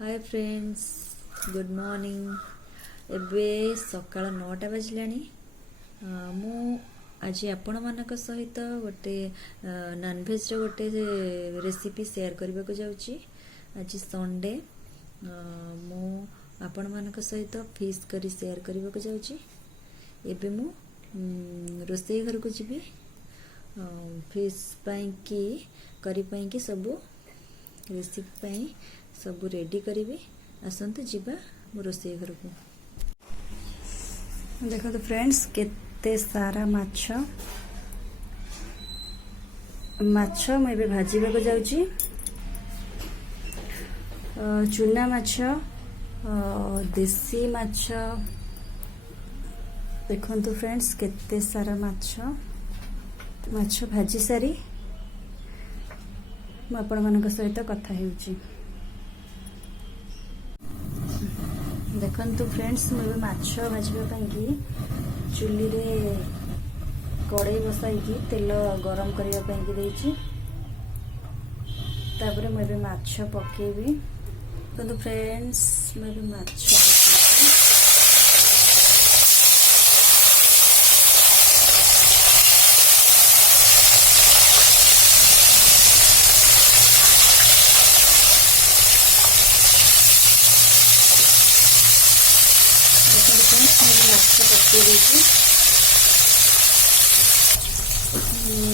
Hi friends, good morning. एबे सकाळ 9टा बाजिलानी। मु आज आपण मानक सहित गोटे नॉनवेज रो गोटे रेसिपी शेयर करबा को जाउची। आज संडे मु आपण मानक सहित फिश करी शेयर करबा को जाउची। एबे मु रोसई घर को जीवी फिश पाई की करी पाई की सब रेसिपी पाई सब रेडी करी। आसतु जीवा मो रोसई घर को। देखो तो फ्रेंड्स केते सारा माछ मैं भाजीबा को जाउची। चुना माछ, देसी माछ। देखो तो फ्रेंड्स केते सारा माछ भाजी सारी मु आपण मानक सहित कथा हेउची। देखंतु फ्रेंड्स मुझे माछ भाजवाई चुली रे कड़ाई बसाई तेल गरम करने देछि। तापर मुझे माछ पकेबी। तो फ्रेंड्स मुझे माछ पकेबी।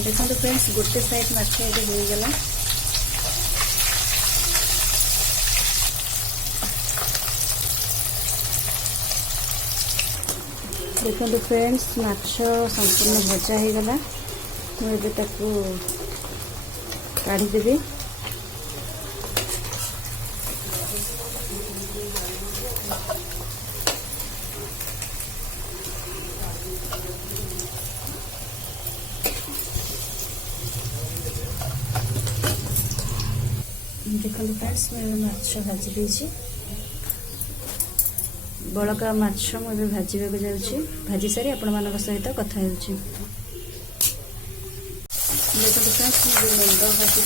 देखो तो फ्रेंड्स गोटे साइड माछ हो गला। देखो तो फ्रेंड्स माछ संपूर्ण भजा हो गला। मुझे ताकू काढ़ी देबी। देखो फ्रेंड्स मैं माछ भाजी देछि। बड़का माछ मुझे भाजीबा को जाउछि। भाजी सारी आपण मानक सहित कथा हेउछि। देखो फ्रेंड्स मुझे मुंड भाजी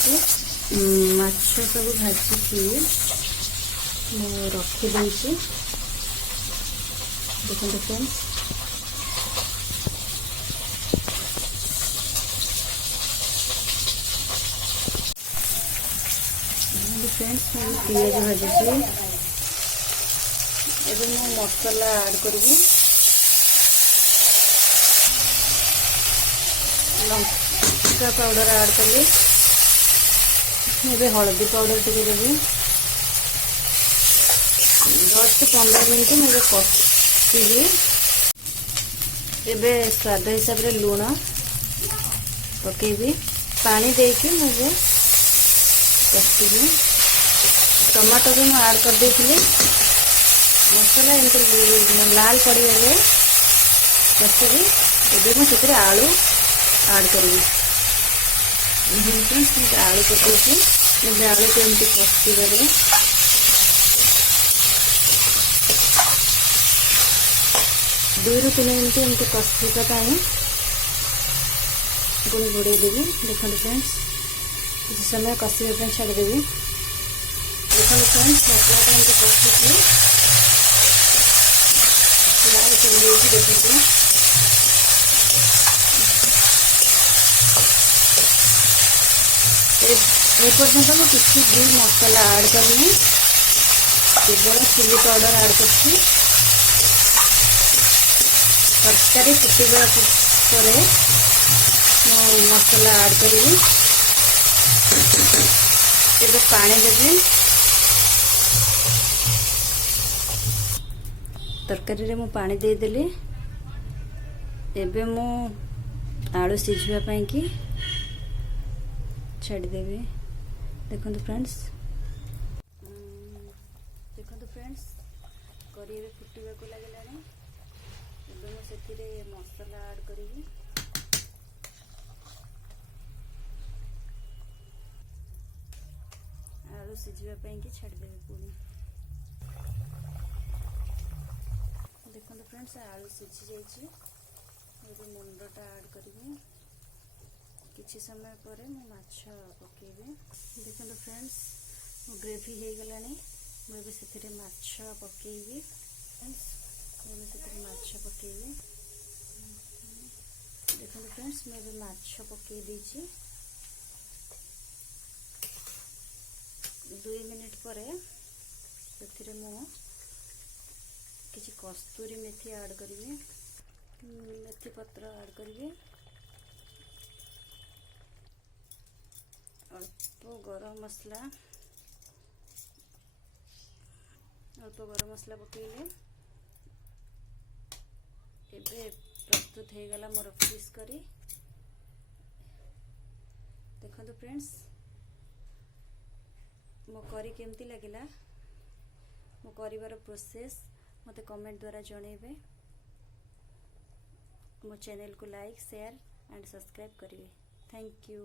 माछ सब भाजी की मु रखी देछि। देखो फ्रेंड्स फ्रेंड्स पियाज भाजी एवं मु मसला ऐड करी। लंका पाउडर ऐड करी। एबे हल्दी पाउडर टिके देबी। 10 से 15 मिनट मुझे कषी। एबे स्वाद हिसाब रे लूण पकेबी। पानी देके मुझे कषी। टमाटो भी मैं ऐड कर देती। मसला एमती लाल पड़े कषी। एबे मुझे आलू ऐड करी। आलू पकई आलू को एमती कषी 2 ରୁ 3 मिनट एमती कषा पुणी घोड़े देवी। देखो फ्रेंड्स किसी समय कषा छाड़देवी। देखो फ्रेंड्स मसला एमती कषी लाल कर देखो एपर्यंत मैं किसी भी मसला ऐड करनी। केवल चिली पाउडर ऐड कर तरकारी फुटवा मसला ऐड करी। एबे पानी देवी। तरकारी रे मु पानी दे देली। एबे मु आलू सिझवा पाई की छाड़ी देवी। देखो फ्रेंड्स करी फुटवा को लगे। मुझे मसला ऐड करी। आलू सिझवा पाई की छाड़देवी पुणी। देखो फ्रेंड्स आलू सिझी जाइए। मुंडटा ऐड करी। किसी समय पर मु माछ पकेबी। देखो फ्रेंड्स ग्रेवी हो गलानी। ମୁଁ ଏବେ ସେଥିରେ ମାଛ ପକେଇବି। ମୁଁ ଏବେ ସେଥିରେ ମାଛ ପକେଇବି। ଦେଖନ୍ତୁ ଫ୍ରେଣ୍ଡସ୍, ମୁଁ ଏବେ ମାଛ ପକେଇ ଦେଇଛି। 2 ମିନିଟ୍ ପରେ ସେଥିରେ ମୁଁ କିଛି କସ୍ତୁରୀ ମେଥି ଆଡ୍ କରିବି, ମେଥି ପତ୍ର ଆଡ୍ କରିବି, ଅଳ୍ପ ଗରମ ମସଲା ପକେଇଲେ ଏବେ ପ୍ରସ୍ତୁତ ହେଇଗଲା ମୋର ଫିସ୍ କରି। ଦେଖନ୍ତୁ ଫ୍ରେଣ୍ଡସ୍, ମୋ କରି କେମିତି ଲାଗିଲା, ମୋ କରିବାର ପ୍ରୋସେସ୍ ମୋତେ କମେଣ୍ଟ ଦ୍ୱାରା ଜଣେଇବେ। ମୋ ଚ୍ୟାନେଲକୁ ଲାଇକ୍, ସେୟାର ଆଣ୍ଡ ସବସ୍କ୍ରାଇବ୍ କରିବେ। Thank you.